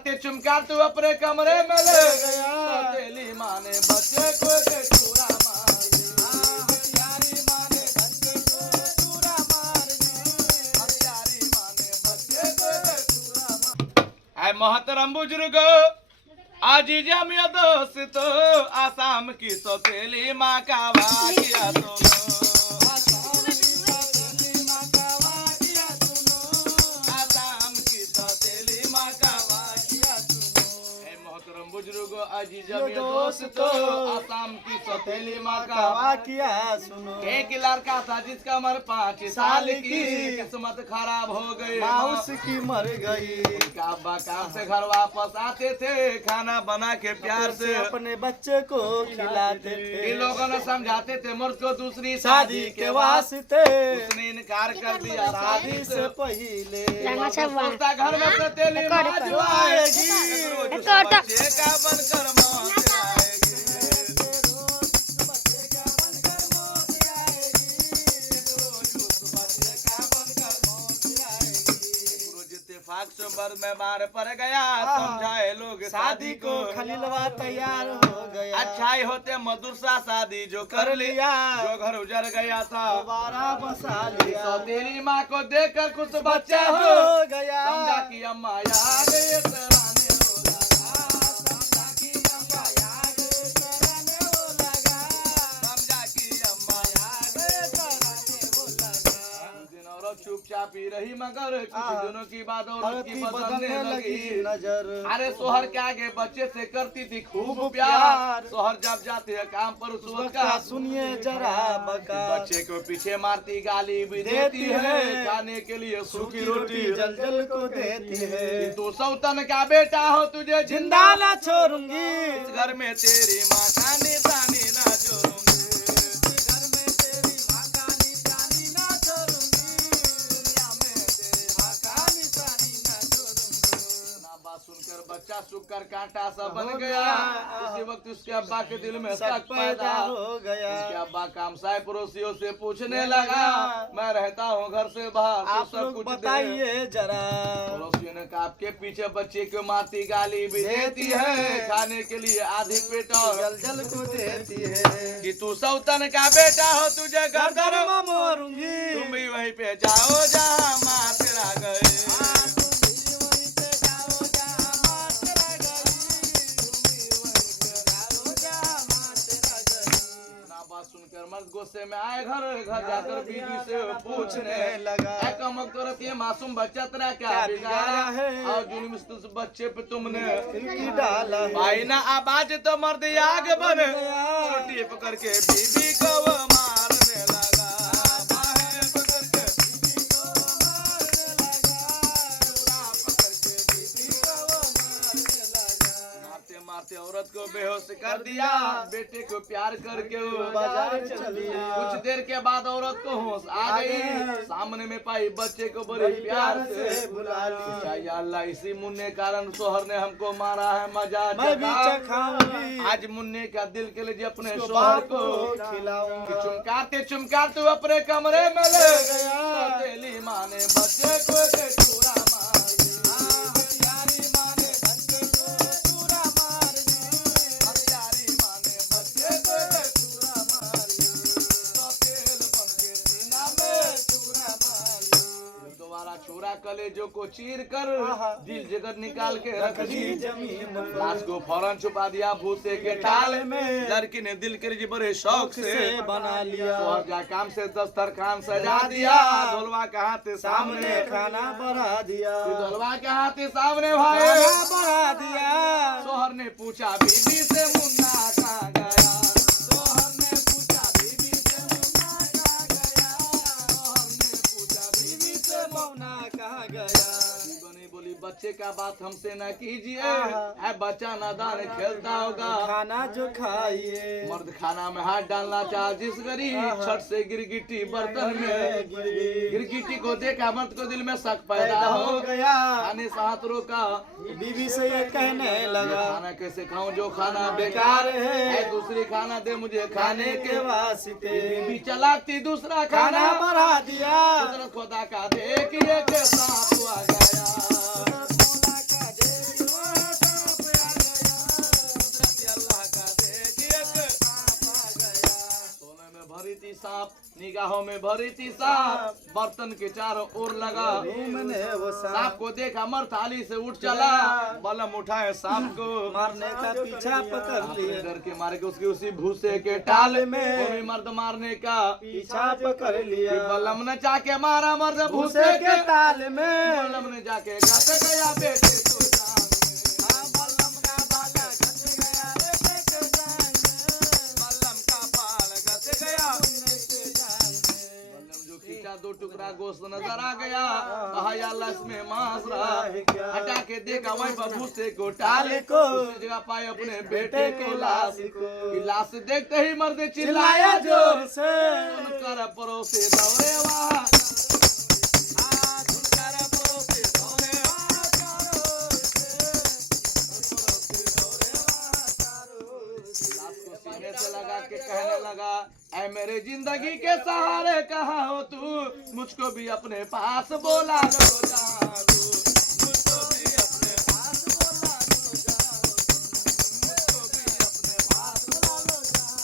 चुमकारते चुमकारते अपने कमरे में ले गया। सौतेली माँ ने बच्चे को के चूरा मार दिया। हथियारी माँ ने बच्चे को चूरा मार दिया। हथियारी माँ ने बच्चे को के चूरा मार। ऐ मोहतरम बुजुर्गो आजीजा मियां दोस्तों आसाम की सौतेली माँ का वाकिया सुनो। बुजुर्गो अजीजा मियां दोस्तों आसाम की सौतेली माँ का वाकिया सुनो। एक लड़का था जिसका उम्र 5 साल की किस्मत खराब हो गई। माउस की मर गई। उनका अब्बा काम से घर वापस आते थे खाना बना के प्यार से अपने बच्चे को खिलाते थे। इन लोगों ने समझाते थे मर्द को दूसरी शादी के वास्ते उसने इनकार कर दिया। शादी से पहले सोचता घर में सौतेली माँ जो आएगी रोज उस बच्चे का बनकर मौत आएगी। में मार पड़ गया समझाए लोग शादी को खलीलवा तैयार हो गया। अच्छाई होते मधुर शादी जो कर लिया जो घर उजड़ गया था दोबारा बसा लिया। सौतेली माँ को देखकर कुछ बच्चा हो गया। समझा कि अम्मा आ गई तराने हो लगा। समझा कि अम्मा आ गई तराने हो लगा। समझा कि अम्मा आ गई तराने हो लगा। कुछ दिन औरत चुपचाप ही रही मगर कुछ दिनों की बाद औरत की बदलने लगी नजर। अरे सोहर के आगे बच्चे से करती थी खूब प्यार। सोहर जब जाते हैं काम पर उस वक्त का सुनिए जरा बका। बच्चे को पीछे मारती गाली भी देती है खाने के लिए सूखी रोटी जल जल को देती है। तू सौतन का बेटा हो तुझे जिंदा न छोड़ूंगी। इस घर में तेरी माँ का निशानी ना छोड़ूंगी। घर में तेरी माँ का निशानी ना छोड़ूंगी। दुनिया में तेरी माँ का निशानी ना छोड़ूंगी। ना बात सुनकर बच्चा सूख कर कांटा सा बन गया। उसी वक्त उसके अब्बा के दिल में शक पैदा हो गया। उसके अब्बा कामसाय पड़ोसियों से पूछने लगा मैं रहता हूँ घर से बाहर तो आप सब लोग कुछ बताइए जरा। पड़ोसियों ने कहा आपके पीछे बच्चे को मारती गाली भी देती है खाने के लिए आधी पेट और जल जल को देती है। कि तू सौतन का बेटा हो तुझे घर घर घर में मारूंगी। तुम भी वहीं पे जाओ जहाँ माँ तेरा गए। सुनकर मर्द गुस्से में आए घर घर जाकर बीवी से पूछने लगा कमक तुरंत ये मासूम बच्चा तेरा क्या बिगाड़ा है और जुल्म इस बच्चे पे तुमने डाला है। भाई ना आवाज तो मर्द आग बन छोटी पकड़ के बीवी को वो मारने लगा। बाहें पकड़ के बीवी को मारने लगा। पकड़ के बीवी को वो मारने लगा। मारते मारते औरत को बेहोश कर दिया। बेटे को प्यार करके वो बाजार चल दिया। कुछ देर के बाद औरत को होश आ गई। सामने में पाई बच्चे को बड़े प्यार से बुला लिया। या अल्लाह इसी मुन्ने कारण सोहर ने हमको मारा है मजा मैं भी चखा। चखाऊंगी। आज मुन्ने का दिल के लिए अपने सोहर को खिलाऊंगी। चुमकारते चुमकारते अपने कमरे में ले गया। सौतेली माँ ने बच्चे को के चूरा मार दिया। हथियारी माँ ने बच्चे को चूरा मार दिया। हथियारी माँ ने बच्चे को के चूरा मार दिया। सौतेल बन के सीना में चूरा मार दिया। दोबारा चूरा कलेजों को चीर कर दिल जगत निकाल के रख दी जमीन लाश को फौरन छुपा दिया भूसे के टाल में। लड़की ने दिल के लिए बड़े शौक से बना लिया। सोहर जा काम से दस्तरखान सजा दिया। ढोलवा के हाथ सामने खाना बढ़ा दिया। ढोलवा के हाथ सामने भाई बढ़ा दिया। सोहर ने पूछा बीबी से मुन्ना कहाँ गया। सोहर ने पूछा बीबी से मुन्ना कहाँ गया। सोहर ने पूछा बीबी से मुन्ना कहाँ गया। बनी बोली बच्चे का बात हमसे न कीजिए है बच्चा नादान खेलता होगा। खाना जो खाइए। मर्द खाना में हाथ डालना चाह जिस गरीब छत से गिरगिटी बर्तन में गिरगिटी को देखा मर्द को दिल में शक पैदा हो गया। खाने से हाथ रोका। बीवी से ये कहने लगा खाना कैसे खाऊं जो खाना बेकार है। दूसरी खाना दे मुझे खाने के वास्ते। बीवी चलाती दूसरा खाना बढ़ा दिया। खुदा का देखिए के सांप आ गया। निगाहों में भरी थी सांप, बर्तन के चारों ओर लगा। घूमने वो सांप सांप को देखा मर थाली से उठ चला, बलम उठाए सांप को मारने का पीछा पकड़ लिए, डर के मारे के उसके उसी भूसे के टाल में वो भी मर्द मारने का पीछा पकड़ लिया। बलम ने जाके मारा मर्द भूसे भूसे के के ताल में बलम ने जाके घस गया बेटे को जान में। बलम का बाला घस गया रे बेटे जान में। बलम का पाल घस गया जान में। बलम जो खींचा दो टुकड़ा गोश्त नजर आ गया, कहा या अल्लाह इसमें मांस रहा। हटा के देखा वहीं पर भूसे को टाले को, उसी जगह पाए अपने बेटे को लाश की लाश देखते ही मर्द चिल्लाया जोर से कर परोसे दौड़े वहाँ सीने से लगा के कहने लगा, ऐ मेरे जिंदगी के सहारे कहाँ हो तू, मुझको भी अपने पास बोला लो जहाँ तू, मुझको भी अपने पास बोला लो जहाँ तू, मुझको भी अपने पास बोला लो जहाँ।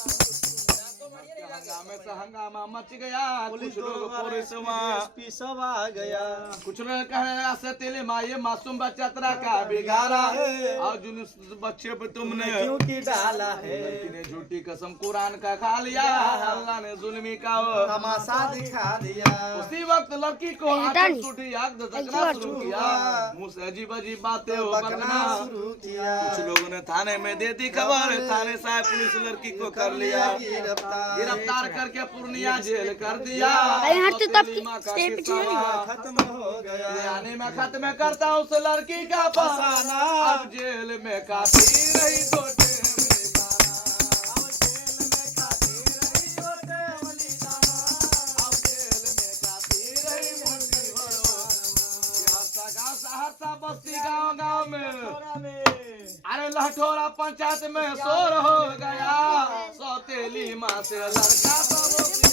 हंगामे से हंगामा मच गया, कुछ लोग पुलिस एसपी सब आ गया। कुछ लोग कहने लगा से तेले माँ ये मासूम बच्चा तेरा का बिगाड़ा है, और जिन उस बच्चे पे तुमने क्योंकि डाला है लड़की ने झूठी कसम कुरान का खा लिया, अल्लाह ने जुल्मी का तमाशा दिखा दिया। उसी वक्त लड़की को आंखें टूटी, आग दचकना शुरू किया, मुंह से अजीब अजीब बातें बकना शुरू किया। कुछ लोगों ने थाने में दे दी खबर, थाने साहब पुलिस लड़की को कर लिया गिरफ्तार करके पूर्णिया जेल कर दिया। तेलीमा का किस्सा खत्म हो गया। आने में खत्म करता उस लड़की का फसाना, अब जेल में काटी रही तो बस्ती गाँव गाँव में अरे लहठोरा पंचायत में शोर हो गया, सौतेली माँ से लड़का सब